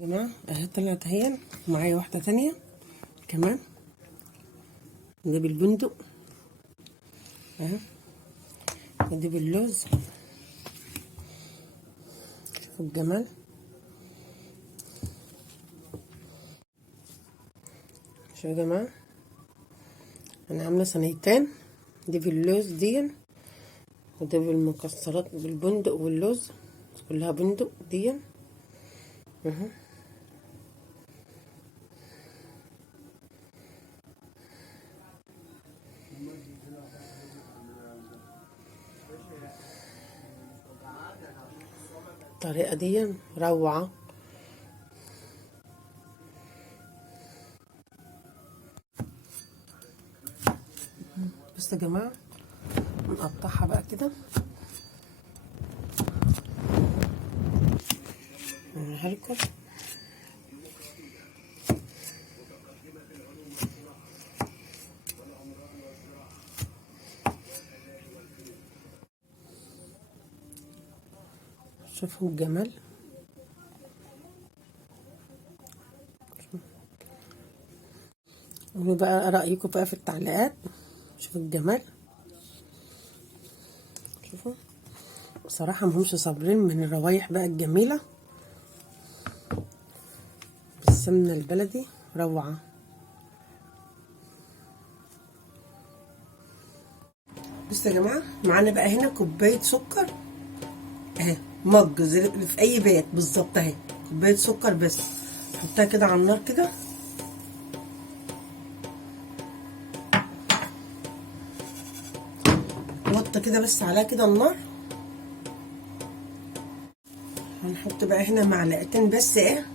يا جماعة اهي طلعت اهي، معايا واحدة تانية كمان. دي بالبندق اهي، ودي باللوز. شوفوا الجمال. شوفوا يا جماعة، انا عاملة صينيتين، دي باللوز دي، ودي بالمكسرات بالبندق واللوز، كلها بندق دي اهو. الطريقة دي روعة. بس يا جماعة نقطعها بقى كده، نعملها لكم. شوفوا الجمال. قولوا بقى رأيكم بقى في التعليقات. شوفوا الجمال. شوفوا بصراحة مهمش صابرين من الروايح بقى الجميلة بالسمنة البلدي، روعة. بصوا يا جماعة، معانا بقى هنا كوباية سكر اهي، مج زي في اي بيت بالظبط اهي، كوباية سكر بس. نحطها كده على النار كده، نوطي كده بس عليها كده النار. هنحط بقى هنا معلقتين بس ايه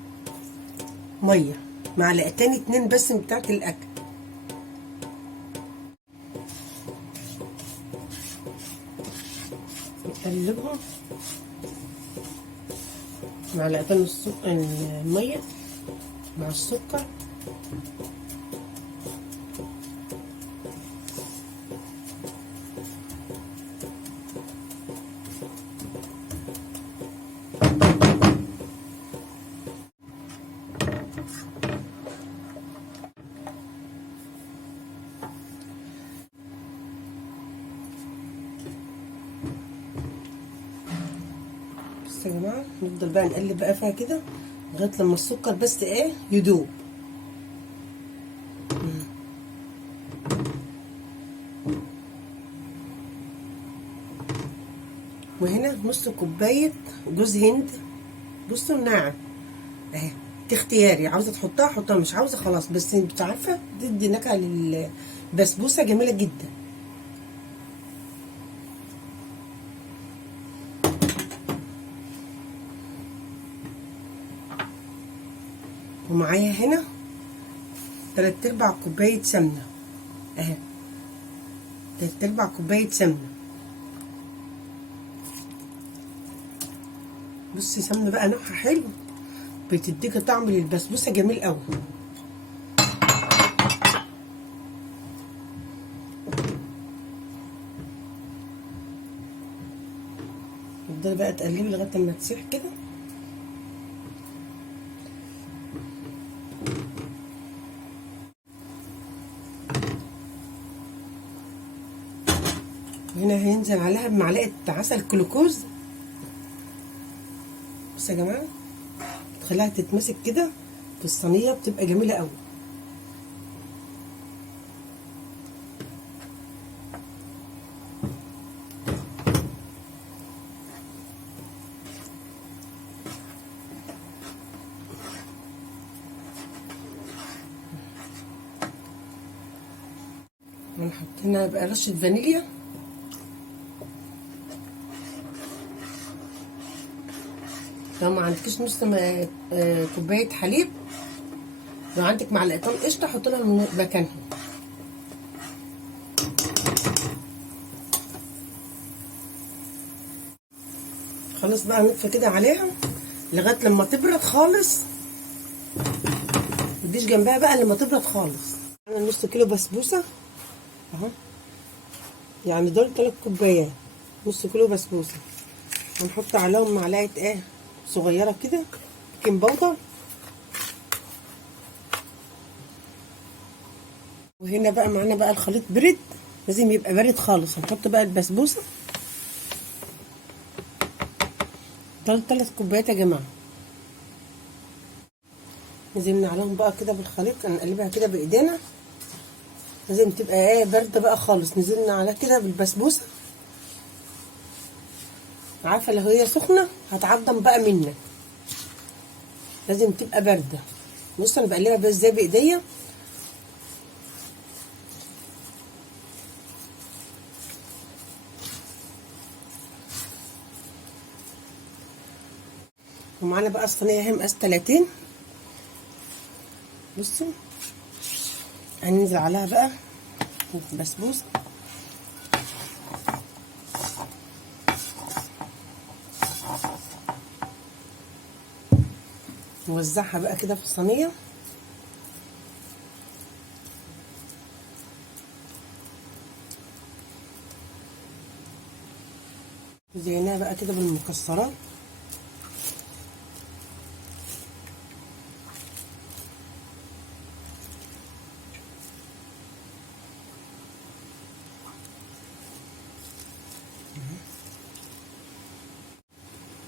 ميه، معلقتين اتنين بس من بتاعت الاكل. نقلبهم معلقتين الميه مع السكر. بس يا جماعه نفضل بقى نقلب بقى فيها كده لغايه لما السكر بس ايه يدوب. وهنا نص كوبايه جوز هند، بصوا ناعم اهي، دي اختياري، عاوزه تحطها حطها، مش عاوزه خلاص. بس انت عارفه تدي نكهه للبسبوسه جميله جدا. ومعايا هنا 3/4 كوبايه سمنه اهي، 3/4 كوبايه سمنه. بصي سمنه بقى نوعها حلو، بتديك طعم للبسبوسه جميل قوي. تفضلي بقى تقلبي لغايه ما تسيح كده. هنا هينزل عليها بمعلقه عسل جلوكوز. بصوا يا جماعه، تخليها تتمسك كده في الصينيه، بتبقى جميله قوي. ونحط هنا بقى رشه فانيليا. لو ما عندكش نص كوبايه حليب، لو عندك معلقتين قشطه حط لها مكانها. خلاص بقى نطفي كده عليها لغايه لما تبرد خالص، متديش جنبها بقى لما تبرد خالص. انا نص كيلو بسبوسه اهو، يعني دول 3 كوبايات، نص كيلو بسبوسه. هنحط عليهم معلقه ايه صغيره كده بيكنج باودر وهنا بقى معانا بقى الخليط برد، لازم يبقى بارد خالص. هنحط بقى البسبوسه، 3 كوبايات يا جماعه. لازم عليهم بقى كده بالخليط، نقلبها كده بايدينا. لازم تبقى بارده بقى خالص. نزلنا عليها كده بالبسبوسه، عارفه لو هي سخنه هتعضم بقى منك، لازم تبقى بارده. بص انا بقلبها بس ازاي بايديا. ومعانا بقى الصينيه اهي مقاس 30. بصوا هننزل عليها بقى البسبوسه. نوزعها بقى كده في الصينيه. زيناها بقى كده بالمكسرات.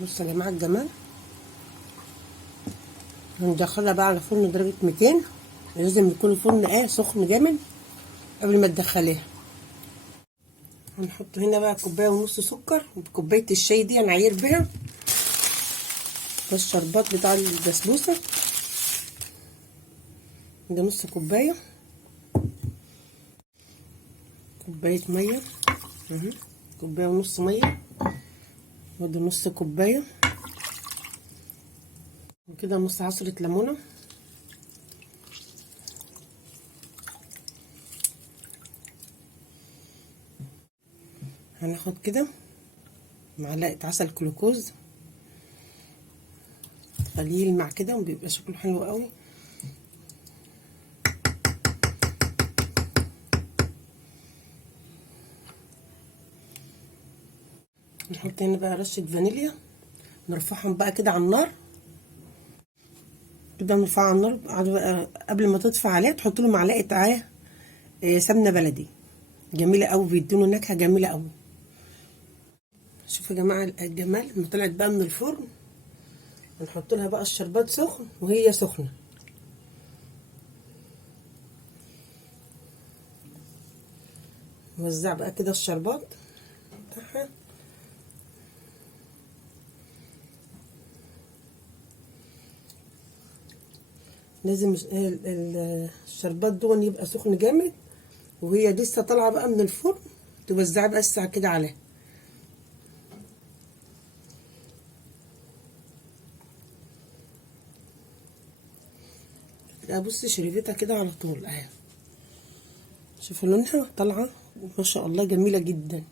بصوا يا جماعه الجمال. هندخلها بقى على فرن درجه 200. لازم يكون الفرن سخن جامد قبل ما تدخليها. هنحط هنا بقى 1.5 كوباية سكر، وبكوبايه الشاي دي هنعير بيها. ده الشربات بتاع البسبوسه، ده نص كوبايه. كوبايه ميه اهي، 1.5 كوباية ميه. وده نص كوبايه. وكده نص عصره ليمونه. هناخد كده معلقه عسل جلوكوز، خليه يلمع كده وبيبقى شكله حلو قوي. نحط هنا بقى رشه فانيليا. نرفعهم بقى كده على النار. تبقى مرفوعه على النار بقى، قبل ما تطفي عليها تحط له معلقه سمنه بلدي، جميله قوي، بيديله نكهه جميله قوي. شوفوا يا جماعه الجمال لما طلعت بقى من الفرن. هنحط لها بقى الشربات سخن وهي سخنه. نوزع بقى كده الشربات بتاعها. لازم الشربات دون يبقى سخن جامد، وهي لسه طالعه بقى من الفرن. توزعي بقى الساعه كده عليها. بصي شريفتها كده على طول اهي. شوفوا لونها طالعه ما شاء الله جميله جدا.